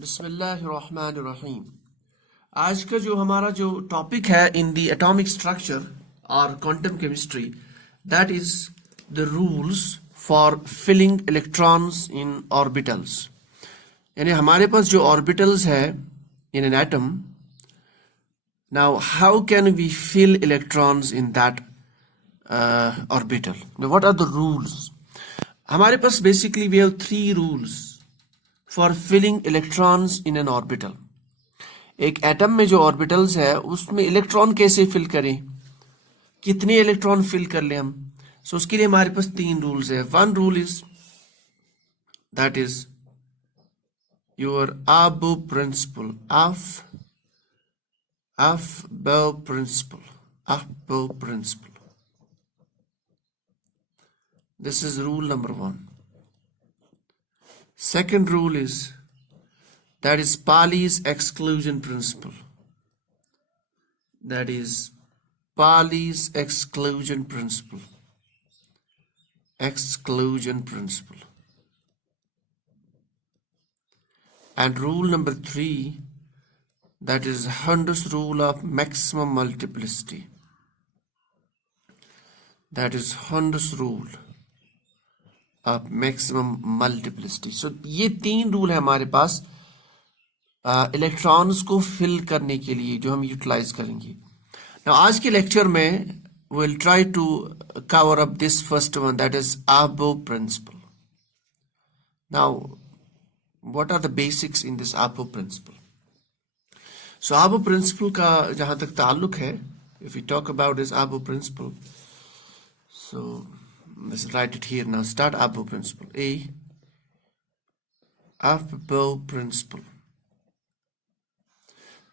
बिस्मिल्लाहिर्रहमानिर्रहीम। आज का जो हमारा जो टॉपिक है इन द एटॉमिक स्ट्रक्चर और quantum chemistry, that is the rules for filling electrons in orbitals. यानी हमारे पास जो ऑर्बिटल्स है in an atom, now how can we fill electrons in that orbital? What are the rules? हमारे पास basically we have three rules for filling electrons in an orbital. एक atom में जो ऑर्बिटल्स है उसमें इलेक्ट्रॉन कैसे fill करें, कितने इलेक्ट्रॉन फिल कर लें हम। सो उसके लिए हमारे पास तीन रूल्स है। One rule is that is your Aufbau principle, Aufbau principle. This is rule number one. Second rule is that is Pauli's exclusion principle. That is Pauli's exclusion principle. Exclusion principle. And rule number three, that is Hund's rule of maximum multiplicity. That is Hund's rule of maximum multiplicity. So ये तीन rule है हमारे पास electrons को fill करने के लिए जो हम यूटिलाइज करेंगे। Now आज के लेक्चर में we'll try to cover up this first one, that is Aufbau principle. Now what are the basics in this Aufbau principle? So Aufbau principle का जहां तक ताल्लुक है, if we talk about this Aufbau principle, so let's write it here now. Start Aufbau principle. Aufbau principle.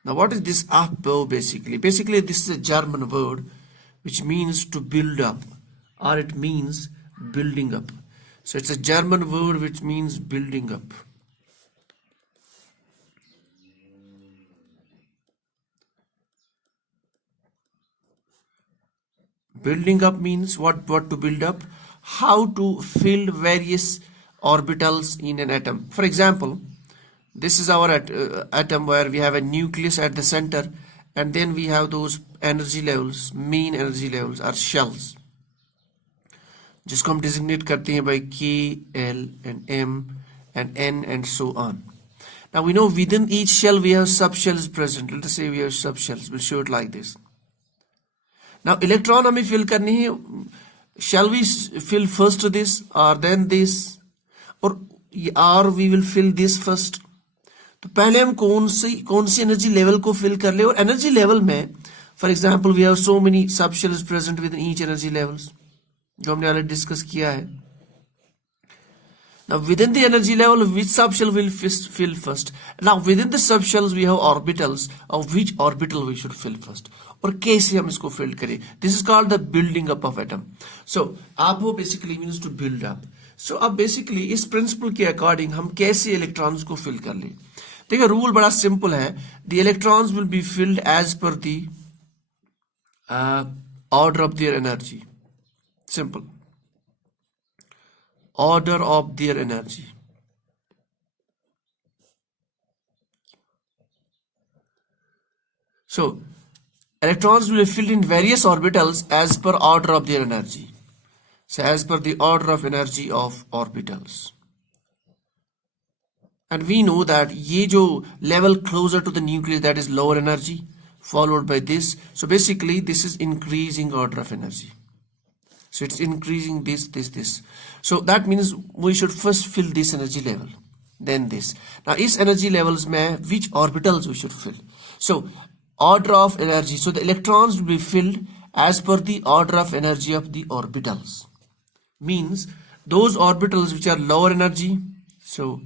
Now what is this Aufbau basically? Basically this is a German word which means to build up, or it means building up. So it's a German word which means building up. Building up means what to build up? How to fill various orbitals in an atom. For example, this is our atom where we have a nucleus at the center, and then we have those energy levels, main energy levels are shells, जिसको हम designate करते हैं by K, L and M and N and so on. Now we know within each shell we have subshells present. Let us say we have subshells. We'll show it like this. Now electron हमें fill करनी है. Shall we fill first this or then this, or we will fill this first? तो पहले हम कौन सी energy level को fill कर ले। और एनर्जी लेवल में for example we have so many sub shells present within each energy levels, जो हमने ऑलरेडी डिस्कस किया है। Now within the energy level, which subshell will fill first? Now within the subshells we have orbitals, of which orbital we should fill first, और कैसे हम इसको fill करें? This is called the building up of atom. So Aufbau basically means to build up. So अब basically इस principle के according हम कैसे electrons को fill कर लें? देखिए रूल बड़ा सिंपल है। The electrons will be filled as per the order of their energy. Simple. Order of their energy. So electrons will be filled in various orbitals as per order of their energy. So as per the order of energy of orbitals. And we know that ये जो level closer to the nucleus, that is lower energy, followed by this. So basically this is increasing order of energy. So it's increasing this. So that means we should first fill this energy level, then this. Now इस energy levels में which orbitals we should fill? So order of energy. So the electrons will be filled as per the order of energy of the orbitals. Means those orbitals which are lower energy. So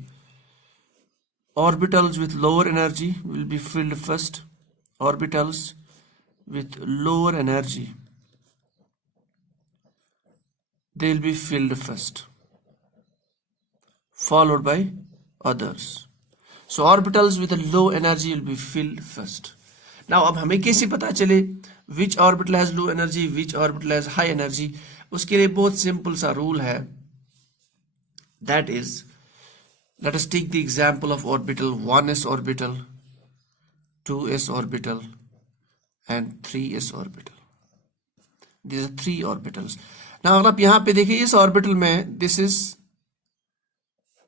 orbitals with lower energy will be filled first. Orbitals with lower energy, they will be filled first, followed by others. So orbitals with a low energy will be filled first. Now अब हमें कैसे पता चले which orbital has low energy, which orbital has high energy? उसके लिए बहुत simple सा rule है, that is Let us take the example of orbital 1s orbital, 2s orbital and 3s orbital. These are 3 orbitals. Now अगर आप यहाँ पे देखिए इस orbital में this is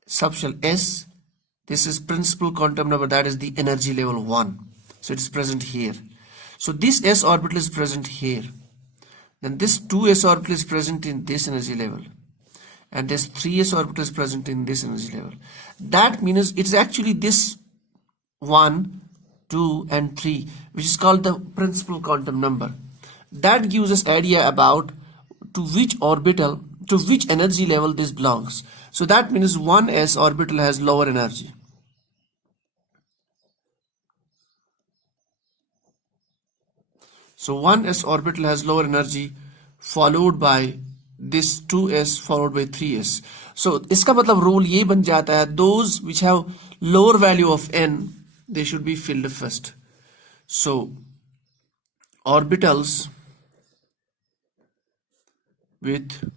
subshell S, this is principal quantum number, that is the energy level 1. So it is present here. So this s orbital is present here. Then this 2s orbital is present in this energy level. And this 3s orbital is present in this energy level. That means it's actually this 1, 2 and 3, which is called the principal quantum number. That gives us idea about to which orbital, to which energy level this belongs. So that means 1s orbital has lower energy. So 1s orbital has lower energy, followed by this 2s, followed by 3s. So इसका मतलब rule ये बन जाता है, those which have lower value of n, they should be filled first. So orbitals with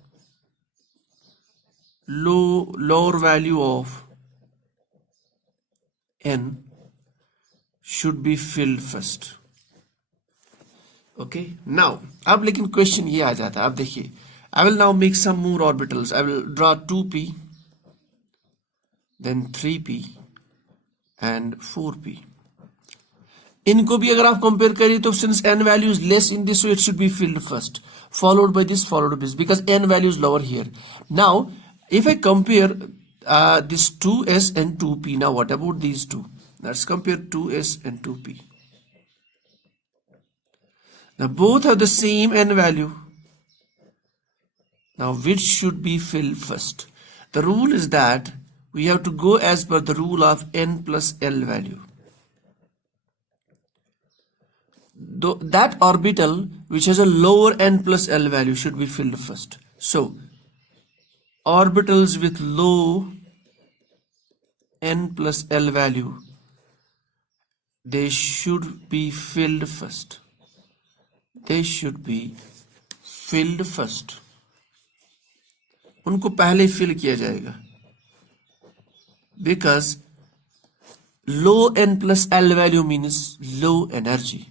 lower value of n should be filled first. Okay, now अब लेकिन question ये आ जाता है. अब देखिए, I will now make some more orbitals. I will draw 2p, then 3p and 4p. इनको भी अगर आप कंपेयर करें तो since n value is less in this, so it should be filled first, followed by this, followed by this, because n value is lower here. Now if I compare this 2s and 2p, now what about these two? Let's compare 2s and 2p. Now both have the same n value. Now which should be filled first? The rule is that we have to go as per the rule of n plus l value. That orbital which has a lower n plus l value should be filled first. So orbitals with low n plus l value, they should be filled first. They should be filled first. उनको पहले fill किया जाएगा. Because low n plus l value means low energy.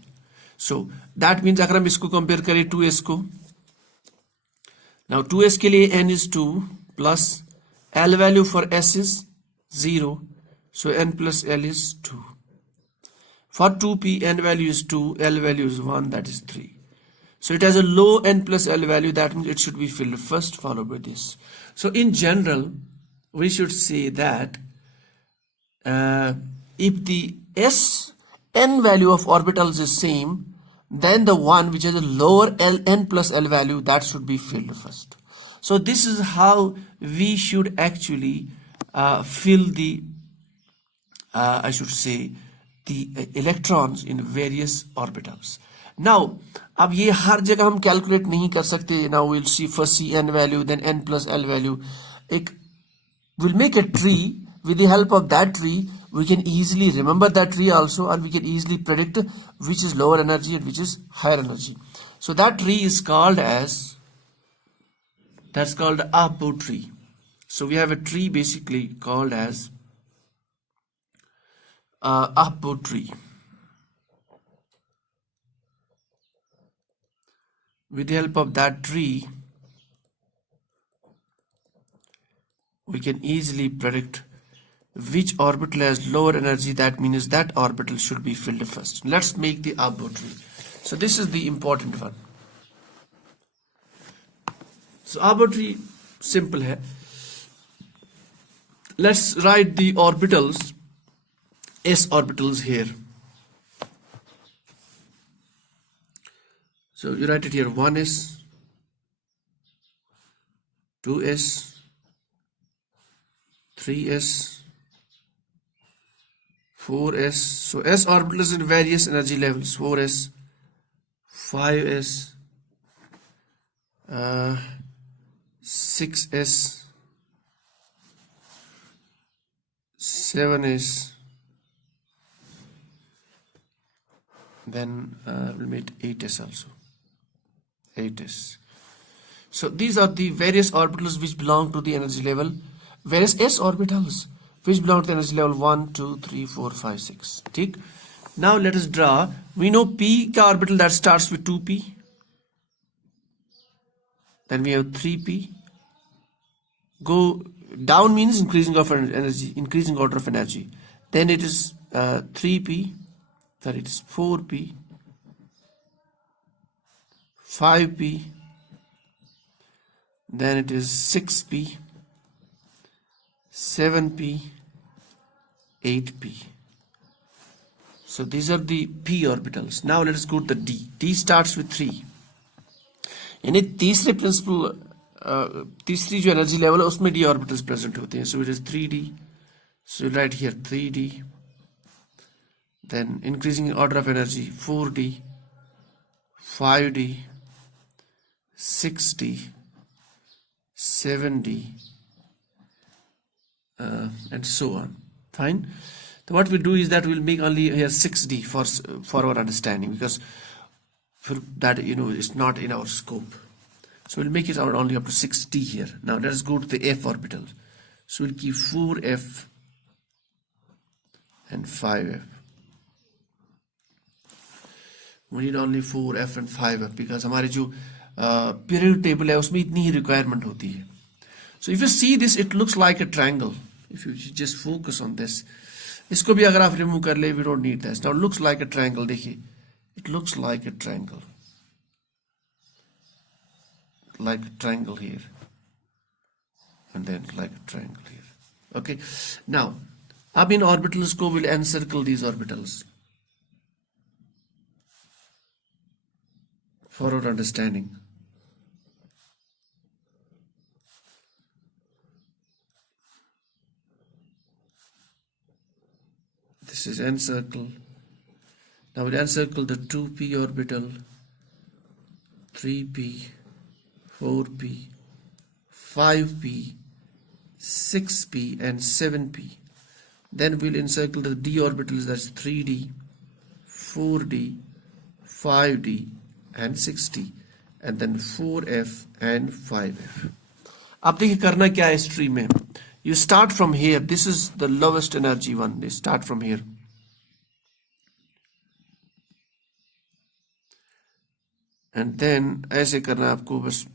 So that means अगर हम इसको compare करें 2s को, now 2s के लिए n is 2 plus l value for s is 0, so n plus l is 2. For 2p, n value is 2, l value is 1, that is 3. So it has a low n plus l value, that means it should be filled first, followed by this. So in general, we should say that if the n value of orbitals is same, then the one which has a lower n plus l value, that should be filled first. So this is how we should actually fill the, I should say, the electrons in various orbitals. Now, अब ये हर जगह हम calculate नहीं कर सकते. Now we'll see first see n value, then n plus l value. We'll make a tree. With the help of that tree, we can easily remember that tree also, or we can easily predict which is lower energy and which is higher energy. So that tree is called as, that's called the Aufbau tree. So we have a tree basically called as Aufbau tree. With the help of that tree, we can easily predict which orbital has lower energy. That means that orbital should be filled first. Let's make the Aufbau tree. So this is the important one. So Aufbau tree simple hai. Let's write the orbitals, s orbitals here. So you write it here, 1s, 2s, 3s, 4s. So s orbitals in various energy levels, 4s, 5s, 6s, 7s, then we'll make 8s also. 8s. So these are the various orbitals which belong to the energy level. Whereas s orbitals, which belong to the energy level 1, 2, 3, 4, 5, 6. ठीक? Now let us draw. We know P का orbital that starts with 2p. Then we have 3p. Go down means increasing of energy, increasing order of energy. Then it is 3p. Then it is 4p, 5p. Then it is 6p, 7p, 8p. So these are the p orbitals. Now let us go to the d. D starts with 3. यानी तीसरे principal तीसरी जो energy level है उसमें d orbitals present होते हैं. So it is 3d. So write here 3d. Then increasing order of energy 4d, 5d, 6d, 7d, and so on. Fine. So what we do is that we'll make only here 6d for our understanding, because for that it's not in our scope. So we'll make it out only up to 6d here. Now let us go to the f orbital. So we'll keep 4f and 5f. We need only 4f and 5f because हमारे जो periodic table है उसमें इतनी ही requirement होती है. So if you see this, it looks like a triangle. If you just focus on this, इसको भी अगर आप remove कर ले, we don't need this. Now it looks like a triangle. देखिए, it looks like a triangle, like a triangle here, and then like a triangle here. Okay. Now, अब इन orbitals को will encircle these orbitals for our understanding. This is encircle. Now we'll encircle the 2p orbital, 3p, 4p, 5p, 6p, and 7p. Then we'll encircle the d orbitals, that's 3d, 4d, 5d, and 6d, and then 4f and 5f. अब देखिए करना क्या है इस tree में. You start from here. This is the lowest energy one. They start from here. And then ऐसे करना आपको बस.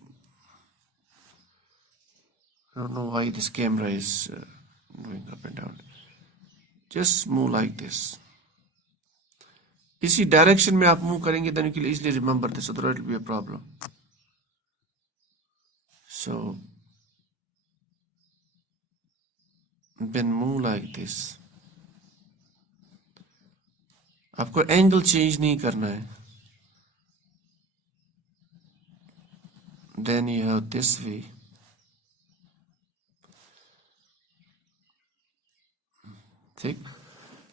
I don't know why this camera is going up and down. Just move like this. इसी direction में आप move करेंगे, then you can easily remember this, otherwise it will be a problem. So then move like this. आपको angle change नहीं करना है. Then you have this way. ठीक.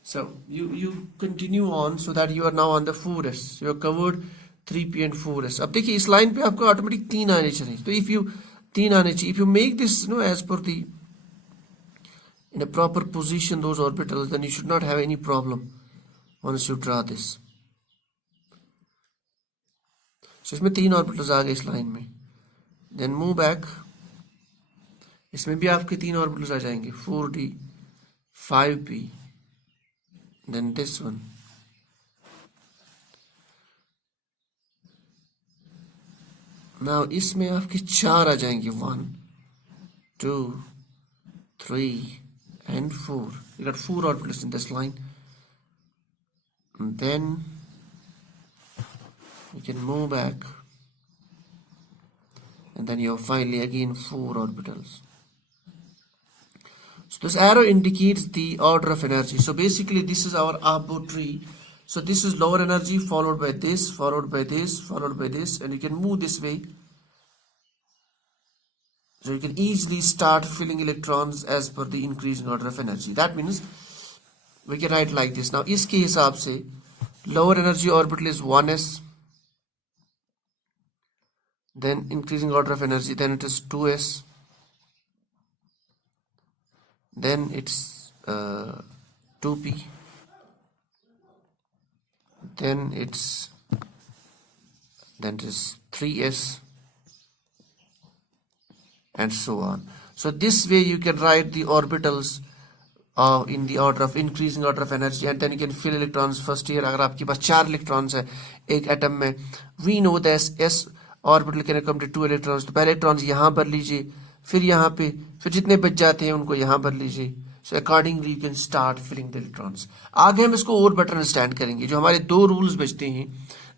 So you continue on so that you are now on the 4s. You are covered 3p and 4s. अब देखिए इस line पे आपको ऑटोमेटिक 3 आने चाहिए. तो if you 3 आने चाहिए, if you make this as per the in a proper position those orbitals, then you should not have any problem once you draw this. So इसमें 3 orbitals आ गए इस लाइन में. Then move back. इसमें भी आपके 3 orbitals आ जाएंगे, 4d, 5p, then this one. Now इसमें आपके 4 आ जाएंगे, 1, 2, 3, and 4. You got 4 orbitals in this line. And then you can move back, and then you have finally again 4 orbitals. So this arrow indicates the order of energy. So basically this is our Aufbau tree. So this is lower energy followed by this, followed by this, followed by this, and you can move this way. So you can easily start filling electrons as per the increasing order of energy. That means we can write like this. Now इसके हिसाब से lower energy orbital is 1s, then increasing order of energy, then it is 2s, then it's 2p, then it is 3s, and so on. So this way you can write the orbitals in the order of increasing order of energy, and then you can fill electrons first here. अगर आपके पास 4 electrons है एक atom में, we know that s orbital can accommodate 2 electrons, तो पहले electrons यहाँ भर लीजिए, फिर यहाँ पे, फिर जितने बच जाते हैं उनको यहाँ भर लीजिए. So accordingly you can start filling the electrons. आगे हम इसको और better understand करेंगे. जो हमारे 2 rules बचते हैं,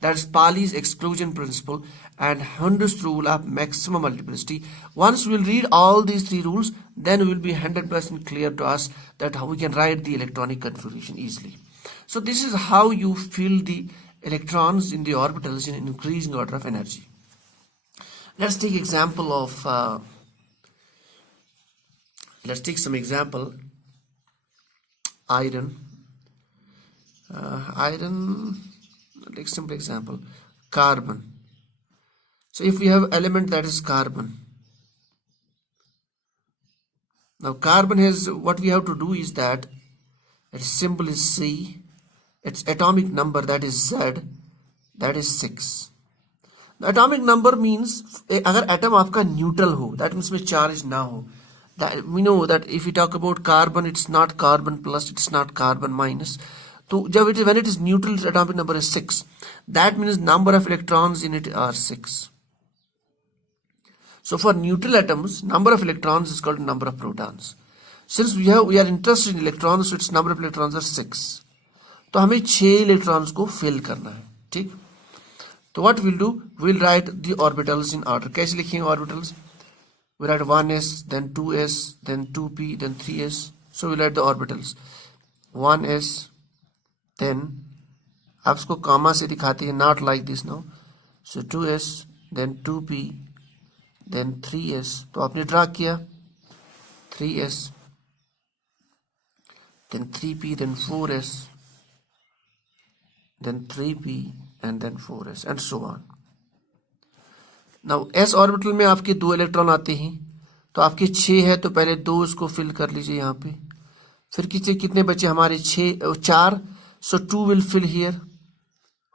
that is Pauli's exclusion principle and Hund's rule of maximum multiplicity. Once we will read all these 3 rules, then we will be 100% clear to us that how we can write the electronic configuration easily. So this is how you fill the electrons in the orbitals in an increasing order of energy. Let's take example of let's take some example. Iron. Like simple example, carbon. So if we have element that is carbon, now carbon has, what we have to do is that its symbol is C, its atomic number that is Z, that is 6. The atomic number means अगर atom आपका neutral हो, that means में charge ना हो. That we know that if we talk about carbon, it's not carbon plus, it's not carbon minus. So when it is neutral, its atomic number is 6. That means number of electrons in it are 6. So for neutral atoms, number of electrons is called number of protons. Since we are interested in electrons, so its number of electrons are 6. तो हमें 6 electrons को fill करना है, ठीक? तो what we'll do, we'll write the orbitals in order. कैसे लिखेंगे orbitals? We write 1s, then 2s, then 2p, then 3s. So we'll write the orbitals. 1s, then आप इसको comma से दिखाते हैं, not like this now. So 2s, then 2p, then 3s. तो आपने draw किया 3s, then 3p, then 4s, then 3p, and then 4s, and so on. Now s orbital में आपके 2 इलेक्ट्रॉन आते हैं, तो आपके 6 है तो पहले 2 इसको फिल कर लीजिए यहाँ पे. फिर कितने बचे हमारे 4. So 2 will fill here.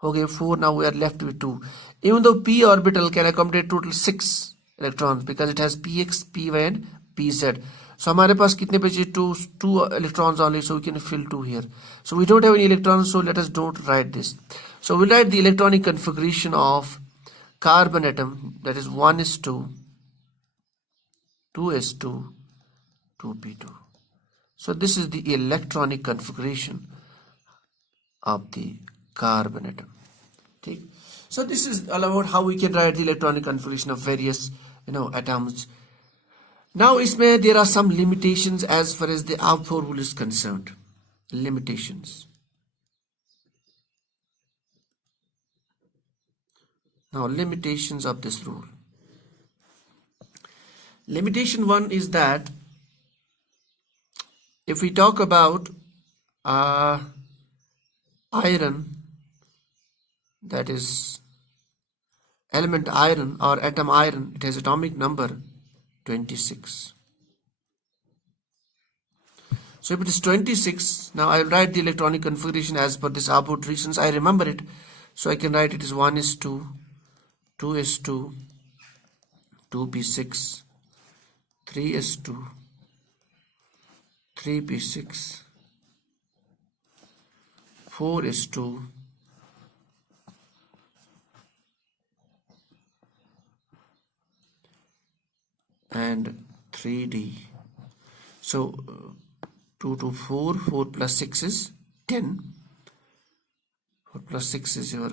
हो गए 4. Now we are left with 2. Even though p orbital can accommodate total 6 electrons because it has px, py, and pz. So हमारे पास कितने बचे 2 electrons only, so we can fill 2 here. So we don't have any electrons, so let us don't write this. So we'll write the electronic configuration of carbon atom, that is 1s2, 2s2, 2p2. So this is the electronic configuration of the carbon atom. Okay. So this is all about how we can write the electronic configuration of various atoms. Now there are some limitations as far as the Aufbau rule is concerned. Limitations. Now limitations of this rule. Limitation 1 is that if we talk about iron, that is element iron or atom iron, it has atomic number 26. So if it is 26, now I will write the electronic configuration as per this Aufbau tree. Since I remember it, so I can write it as 1s2, 2s2, 2p6, 3s2, 3p6, 4s2, and 3d. So 2 to 4, 4 plus 6 is 10. 4 plus 6 is your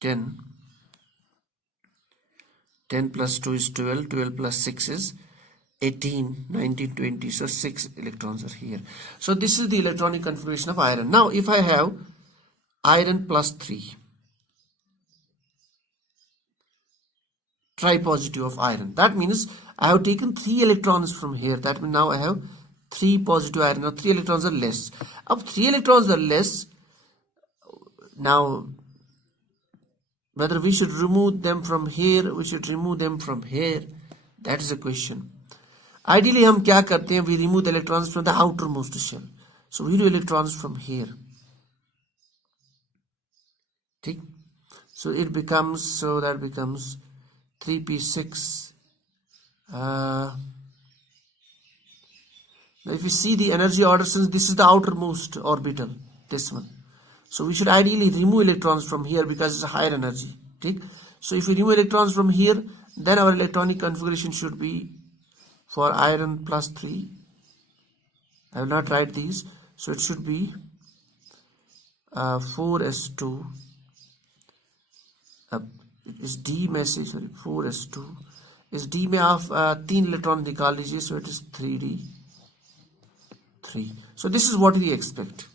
10. 10 plus 2 is 12. 12 plus 6 is 18, 19, 20. So 6 electrons are here. So this is the electronic configuration of iron. Now if I have iron plus 3, tripositive of iron, that means I have taken 3 electrons from here. That means now I have 3 positive iron. Now 3 electrons are less. अब 3 electrons are less. Now whether we should remove them from here, we should remove them from here, that is a question. Ideally हम क्या करते हैं, we remove the electrons from the outermost shell. So we do electrons from here. ठीक? So it becomes, so that becomes 3p6, Now if you see the energy order, since this is the outermost orbital, this one, so we should ideally remove electrons from here because it's a higher energy. Okay? So if we remove electrons from here, then our electronic configuration should be for iron plus 3. I will not write these, so it should be 4s2 इस D में से sorry 4s2 इस D में आप 3 electron निकाल लीजिए, so it is 3d3. So this is what we expect,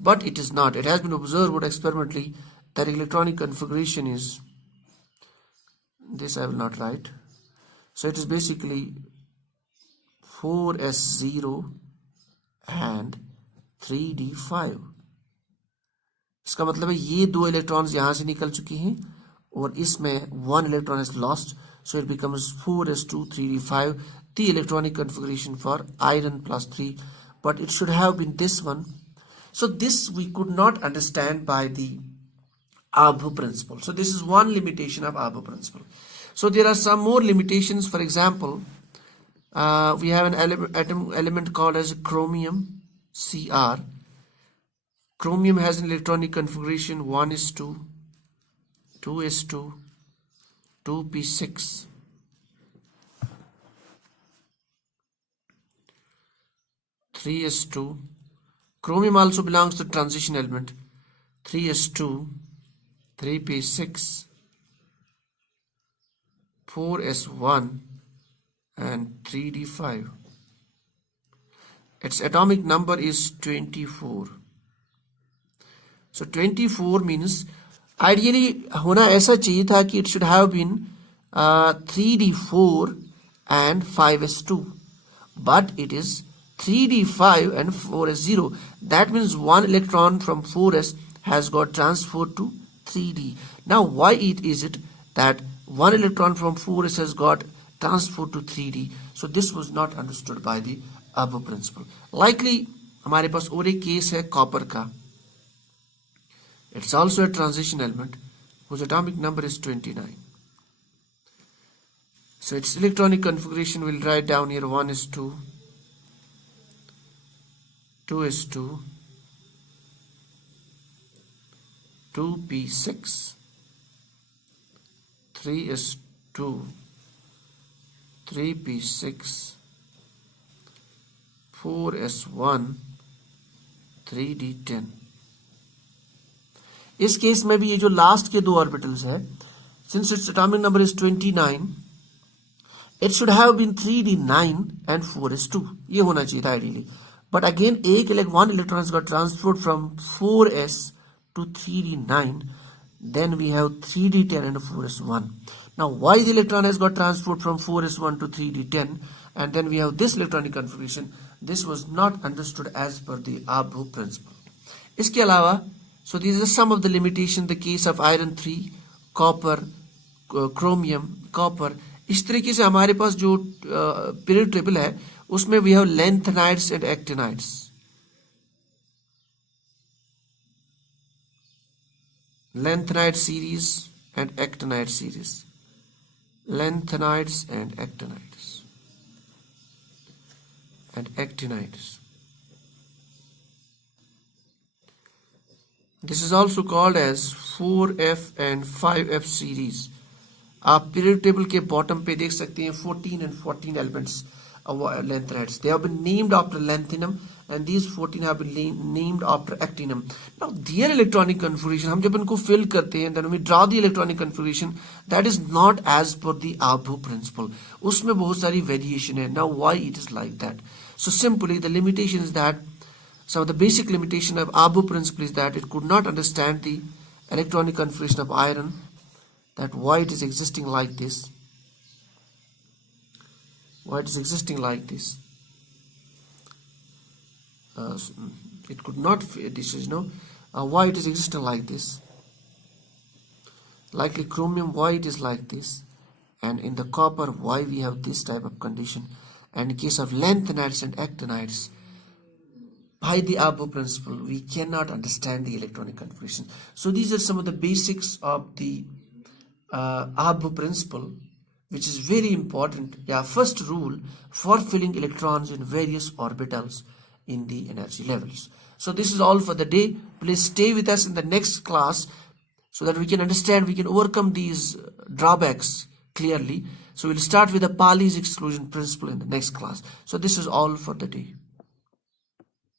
but it is not. It has been observed experimentally that electronic configuration is this. I will not write. So it is basically 4s0 and 3d5. इसका मतलब है ये 2 electrons यहाँ से निकल चुके हैं और इसमें 1 electron is lost, so it becomes 4s2 3d5, the electronic configuration for iron plus 3, but it should have been this one. So this we could not understand by the Aufbau principle. So this is one limitation of Aufbau principle. So there are some more limitations. For example, we have an element called as chromium, Cr. Chromium has an electronic configuration 1s2, 2s2, 2p6, 3s2. Chromium also belongs to transition element. 3s2, 3p6, 4s1 and 3d5. Its atomic number is 24. So 24 means ideally होना ऐसा चाहिए था कि it should have been 3d4 and 5s2, but it is 3d5 and 4s0. That means 1 electron from 4s has got transferred to 3d. Now why is it that 1 electron from 4s has got transferred to 3d? So this was not understood by the Aufbau principle. Likely हमारे पास और एक case है copper का. It's also a transition element whose atomic number is 29. So its electronic configuration will write down here 1s2, 2s2, 2p6, 3s2, 3p6, 4s1, 3d10. इस case में भी ये जो लास्ट के 2 ऑर्बिटल्स है, since its atomic number is 29, it should have been 3d9 and 4s2. ये होना चाहिए था ideally. But again, 1 electron has got transferred from 4s to 3d9. Then we have 3d10 and 4s1. Now, why the electron has got transferred from 4s1 to 3d10, and then we have this electronic configuration? This was not understood as per the Aufbau principle. इसके अलावा, so these are some of the limitations. The case of iron 3, copper, chromium, copper. इस तरीके से हमारे पास जो periodic table है, उसमें we have lanthanides and actinides. Lanthanide series and actinide series. Lanthanides and actinides. And actinides. This is also called as 4f and 5f series. आप periodic table के bottom पे देख सकते हैं 14 and 14 elements of lanthanides. They have been named after lanthanum, and these 14 have been named after actinium. Now their electronic configuration, हम जब इनको fill करते हैं, then we draw the electronic configuration, that is not as per the Aufbau principle. उसमें बहुत सारी variation है. Now why it is like that? So simply the limitation is that, so the basic limitation of Aufbau principle is that it could not understand the electronic configuration of iron, that why it is existing like this. Why it is existing like this. It could not, this is no, why it is existing like this. Likely chromium, why it is like this. And in the copper, why we have this type of condition. And in case of lanthanides and actinides, by the Aufbau principle, we cannot understand the electronic configuration. So these are some of the basics of the Aufbau principle. which is very important. Yeah, first rule for filling electrons in various orbitals in the energy levels. So this is all for the day. Please stay with us in the next class so that we can understand, we can overcome these drawbacks clearly. So we'll start with the Pauli's exclusion principle in the next class. So this is all for the day.